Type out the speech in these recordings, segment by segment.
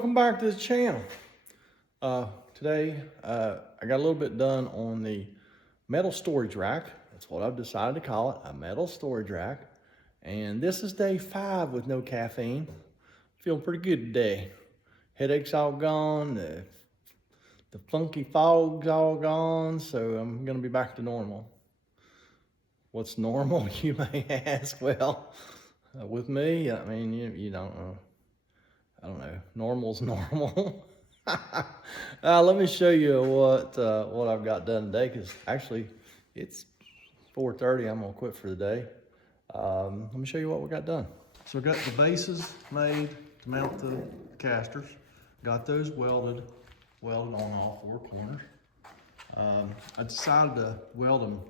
welcome back to the channel. Today I got a little bit done on the metal storage rack. That's what I've decided to call it, a metal storage rack. And this is day 5 with no caffeine. Feeling pretty good today. Headache's all gone, the funky fog's all gone, so I'm gonna be back to normal. What's normal, you may ask? Well, with me, I mean, you don't know. I don't know, normal's normal. Let me show you what I've got done today, because actually it's 4:30, I'm gonna quit for the day. Let me show you what we got done. So I got the bases made to mount the casters. Got those welded on all 4 corners. I decided to weld them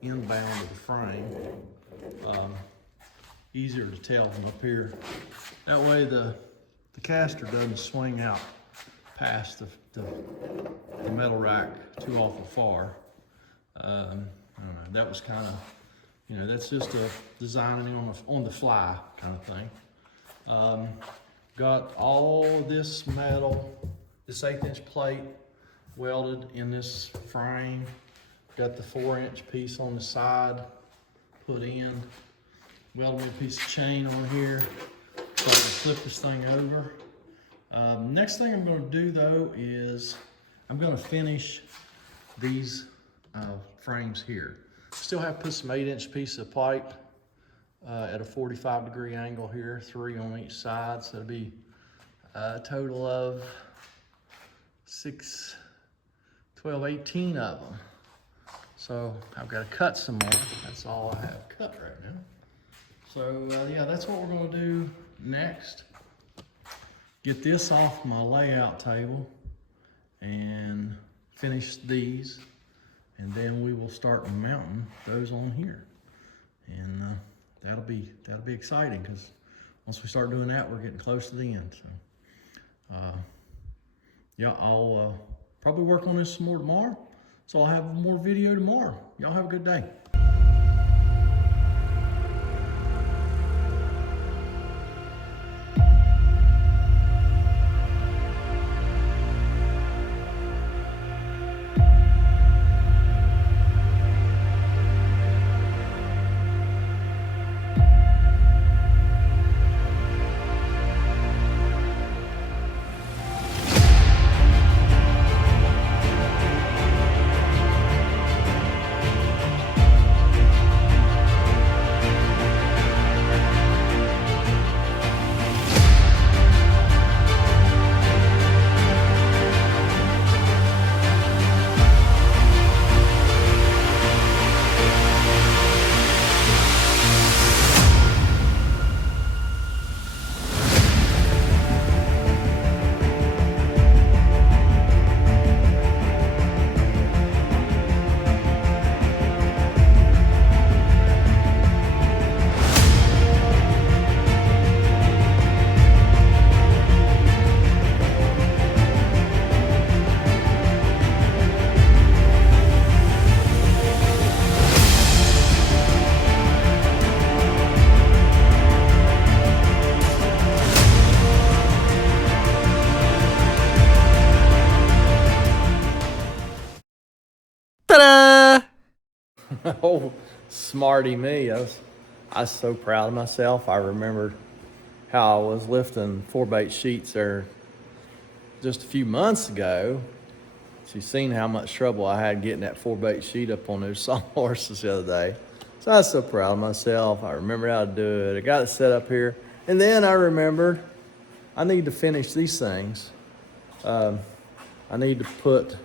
inbound of the frame. Easier to tell from up here. That way the caster doesn't swing out past the metal rack too awful far. I don't know, that was kind of, you know, that's just a designing on the fly kind of thing. Got all this metal, this 1/8" plate welded in this frame. Got the 4" piece on the side put in. Welded me a piece of chain on here so I can flip this thing over. Next thing I'm going to do though is I'm going to finish these frames here. Still have to put some 8" pieces of pipe at a 45-degree angle here, 3 on each side. So it'll be a total of 6, 12, 18 of them. So I've got to cut some more. That's all I have cut right now. So yeah, that's what we're going to do next. Get this off my layout table and finish these, and then we will start mounting those on here. And that'll be exciting, because once we start doing that, we're getting close to the end. So yeah, I'll probably work on this some more tomorrow. So I'll have more video tomorrow. Y'all have a good day. Oh, smarty me. I was so proud of myself. I remembered how I was lifting 4x8 sheets there just a few months ago. So you've seen how much trouble I had getting that 4x8 sheet up on those sawhorses the other day. So I was so proud of myself. I remembered how to do it. I got it set up here. And then I remembered I need to finish these things. I need to put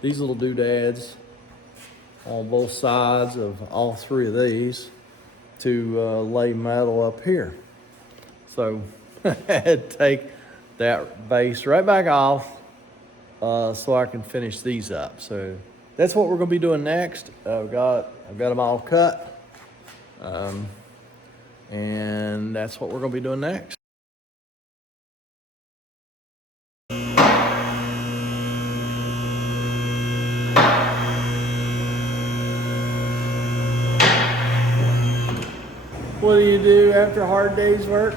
these little doodads on both sides of all 3 of these to lay metal up here. So I had to take that base right back off so I can finish these up. So that's what we're going to be doing next. I've got them all cut, and that's what we're going to be doing next. What do you do after a hard day's work?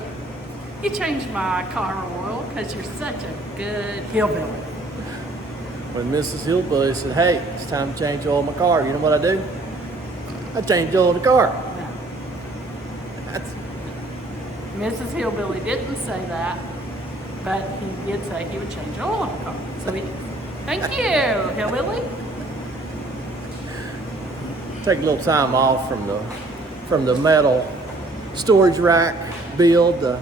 You changed my car oil because you're such a good hillbilly. When Mrs. Hillbilly said, hey, it's time to change oil in my car, you know what I do? I change oil in the car. No. That's... Mrs. Hillbilly didn't say that, but he did say he would change oil in the car. So he did. Thank you, Hillbilly. Take a little time off from the metal storage rack build to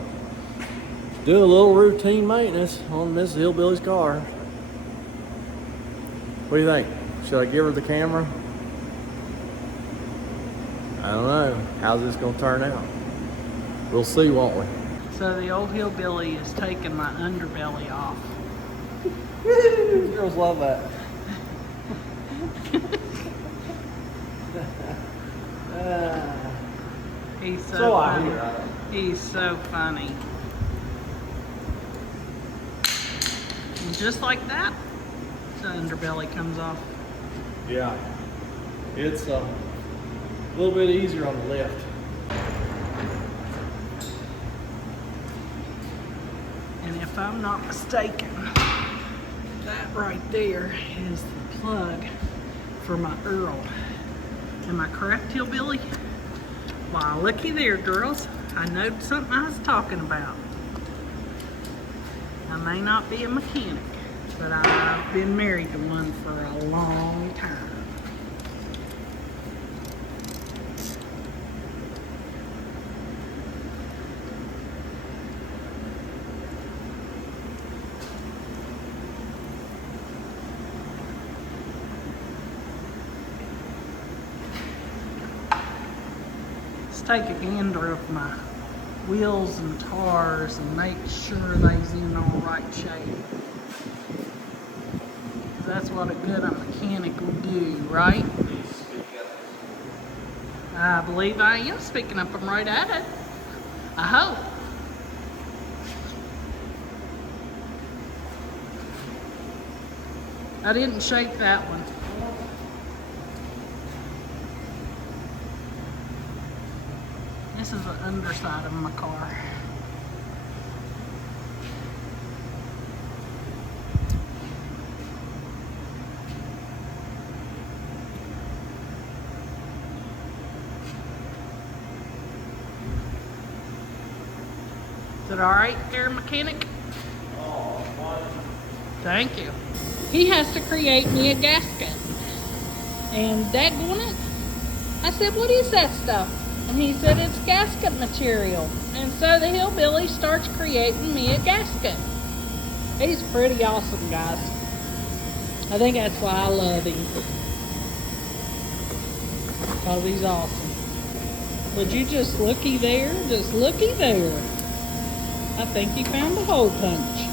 do a little routine maintenance on Mrs. Hillbilly's car. What do you think? Should I give her the camera? I don't know. How's this gonna turn out? We'll see, won't we? So the old hillbilly is taking my underbelly off. Girls love that. He's so So I funny. hear. He's so funny. And just like that, the underbelly comes off. Yeah. It's a little bit easier on the left. And if I'm not mistaken, that right there is the plug for my Earl. Am I correct, hillbilly? Why, looky there, girls. I know something I was talking about. I may not be a mechanic, but I've been married to one for a long time. Take a gander of my wheels and tires and make sure they's in all right shape. That's what a good mechanic will do, right? I believe I am speaking up. I'm right at it. I hope. I didn't shake that one. This is the underside of my car. Is it all right there, mechanic? Oh, fine. Thank you. He has to create me a gasket. And daggone it, I said, what is that stuff? And he said, it's gasket material. And so the hillbilly starts creating me a gasket. He's pretty awesome, guys. I think that's why I love him. Because he's awesome. Would you just looky there? Just looky there. I think he found a hole punch.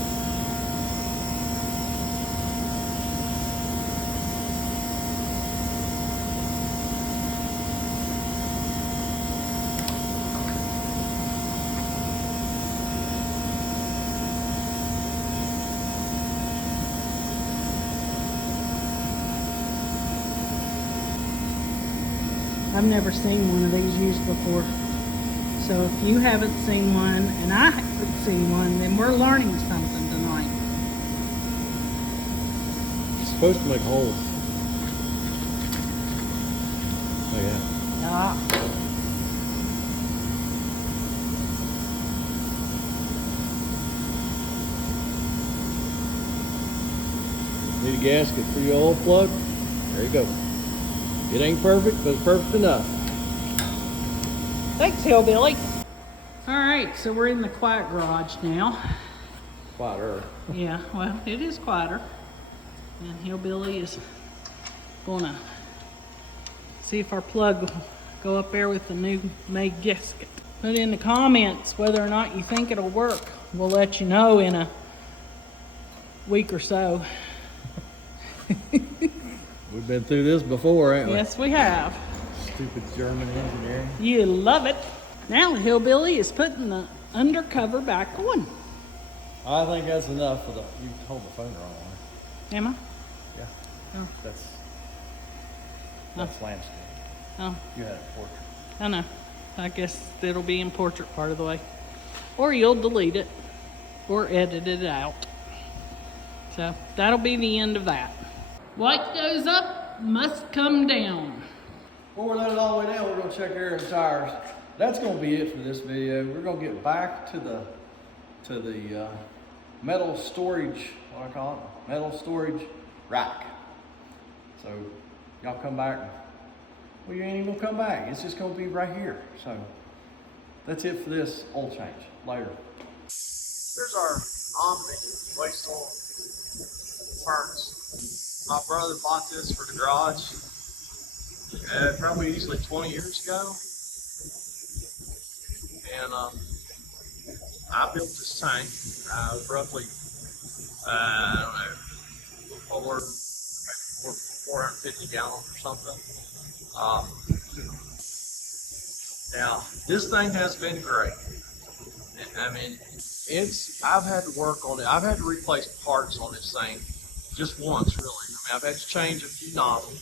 I've never seen one of these used before. So if you haven't seen one and I haven't seen one, then we're learning something tonight. It's supposed to make holes. Oh yeah. Yeah. Need a gasket for your oil plug? There you go. It ain't perfect, but it's perfect enough. Thanks, hillbilly. All right, so we're in the quiet garage now. Quieter. Yeah, well, it is quieter. And hillbilly is gonna see if our plug will go up there with the new made gasket. Put in the comments whether or not you think it'll work. We'll let you know in a week or so. We've been through this before, ain't we? Yes, we have. Stupid German engineering. You love it. Now the hillbilly is putting the undercover back on. I think that's enough for the. You hold the phone the wrong way. Am I? Yeah. Oh. That's landscape. Oh, You had a portrait. I know. I guess it'll be in portrait part of the way. or you'll delete it or edit it out. So that'll be the end of that. What goes up must come down. Before we let it all the way down, we're gonna check air and tires. That's gonna be it for this video. We're gonna get back to the metal storage, what I call it, metal storage rack. So y'all come back. Well, you ain't even gonna come back. It's just gonna be right here. So that's it for this oil change. Later. Here's our Omni waste oil furnace. My brother bought this for the garage probably easily 20 years ago. And I built this tank roughly, I don't know, 450 gallons or something. Now, this thing has been great. I mean, I've had to work on it. I've had to replace parts on this thing just once, really. I mean, I've had to change a few nozzles.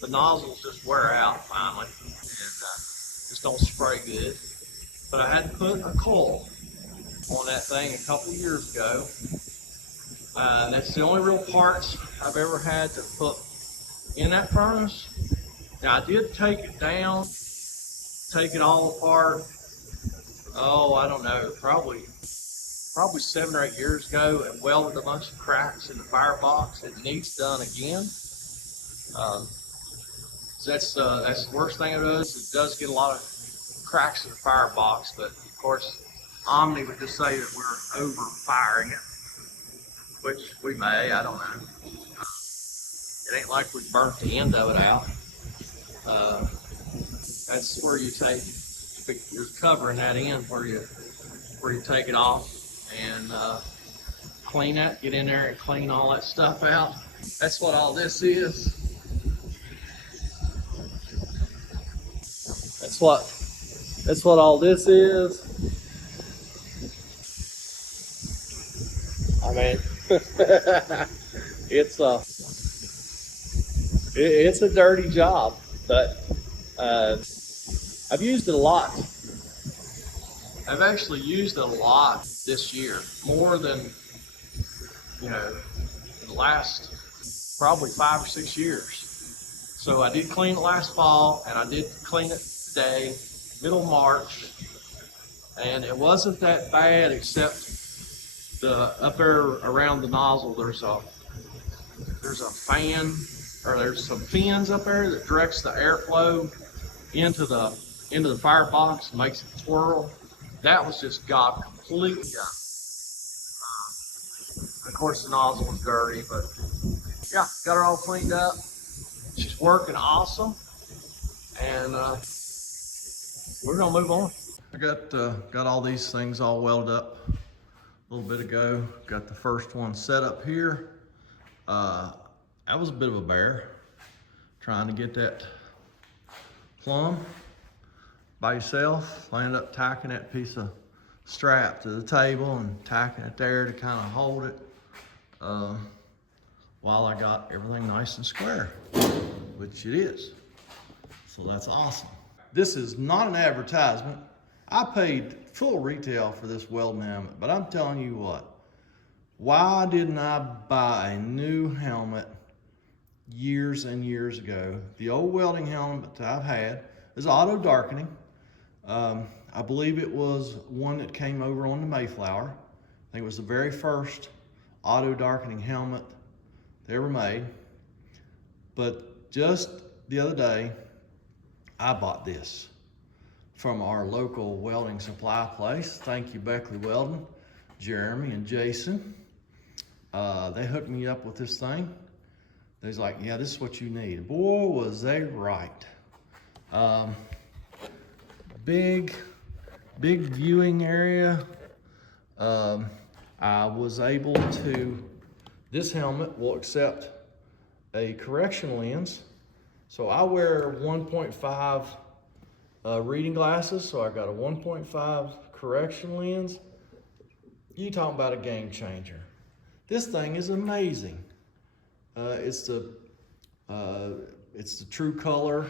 The nozzles just wear out finally and just don't spray good. But I had to put a coil on that thing a couple years ago. That's the only real parts I've ever had to put in that furnace. Now, I did take it down, take it all apart. Oh, I don't know, probably 7 or 8 years ago, and welded a bunch of cracks in the firebox. It needs done again. That's the worst thing it does. It does get a lot of cracks in the firebox, but of course, Omni would just say that we're over firing it, which we may. I don't know. It ain't like we burnt the end of it out. That's where you take. You're covering that end where you take it off and clean that. Get in there and clean all that stuff out. That's what all this is. That's what all this is. I mean, it's a dirty job, but I've used it a lot. I've actually used it a lot this year, more than, the last probably 5 or 6 years. So I did clean it last fall, and I did clean it today, middle of March, and it wasn't that bad, except up there around the nozzle there's a fan, or there's some fins up there that directs the airflow into the firebox and makes it twirl. That was just got completely done. Of course, the nozzle was dirty, but yeah, got her all cleaned up. She's working awesome, and we're gonna move on. I got all these things all welded up a little bit ago. Got the first one set up here. That was a bit of a bear, trying to get that plumb by yourself. Landed up tacking that piece of strap to the table and tacking it there to kind of hold it while I got everything nice and square, which it is. So that's awesome. This is not an advertisement. I paid full retail for this welding helmet, but I'm telling you what, why didn't I buy a new helmet years and years ago? The old welding helmet that I've had is auto darkening. I believe it was one that came over on the Mayflower. I think it was the very first auto darkening helmet they ever made. But just the other day, I bought this from our local welding supply place. Thank you, Beckley Welding, Jeremy and Jason. They hooked me up with this thing. They was like, yeah, this is what you need. Boy, was they right. Big viewing area. I was able to, this helmet will accept a correction lens. So I wear 1.5 reading glasses, so I got a 1.5 correction lens. You talking about a game changer. This thing is amazing. It's the true color.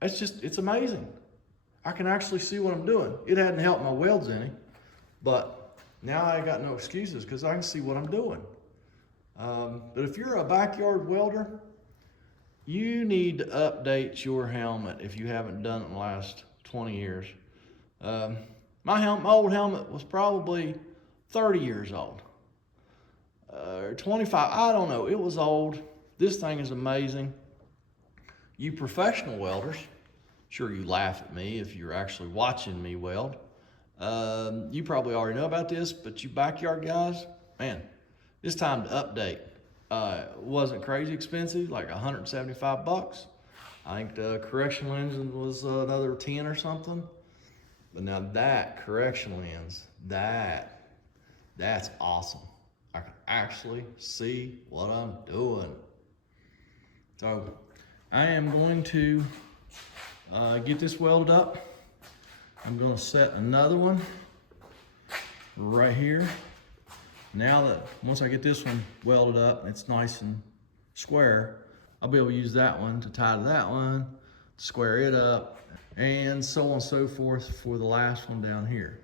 It's amazing. I can actually see what I'm doing. It hadn't helped my welds any, but now I got no excuses because I can see what I'm doing. But if you're a backyard welder, you need to update your helmet if you haven't done it in the last 20 years. My old helmet was probably 30 years old. Or 25, I don't know, it was old. This thing is amazing. You professional welders, sure you laugh at me if you're actually watching me weld. You probably already know about this, but you backyard guys, man, it's time to update. It wasn't crazy expensive, like 175 bucks. I think the correction lens was another 10 or something. But now that correction lens, that's awesome. I can actually see what I'm doing. So I am going to get this welded up. I'm gonna set another one right here. Now that once I get this one welded up, it's nice and square, I'll be able to use that one to tie to that one, square it up, and so on and so forth for the last one down here.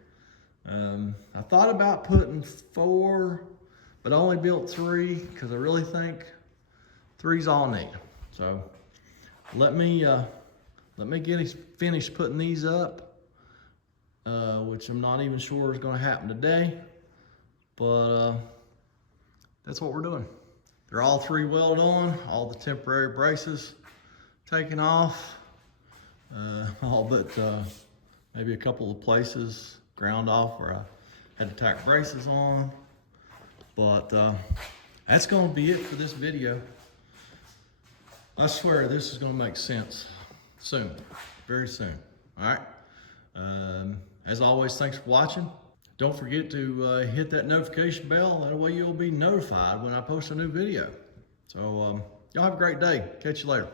I thought about putting 4, but I only built 3 because I really think 3's all I need. So let me get finished putting these up, which I'm not even sure is going to happen today, but that's what we're doing. They're all 3 welded on, all the temporary braces taken off, all but maybe a couple of places ground off where I had to tack braces on. But that's going to be it for this video. I swear this is going to make sense soon, very soon. All right. As always, thanks for watching. Don't forget to hit that notification bell. That way you'll be notified when I post a new video. So y'all have a great day. Catch you later.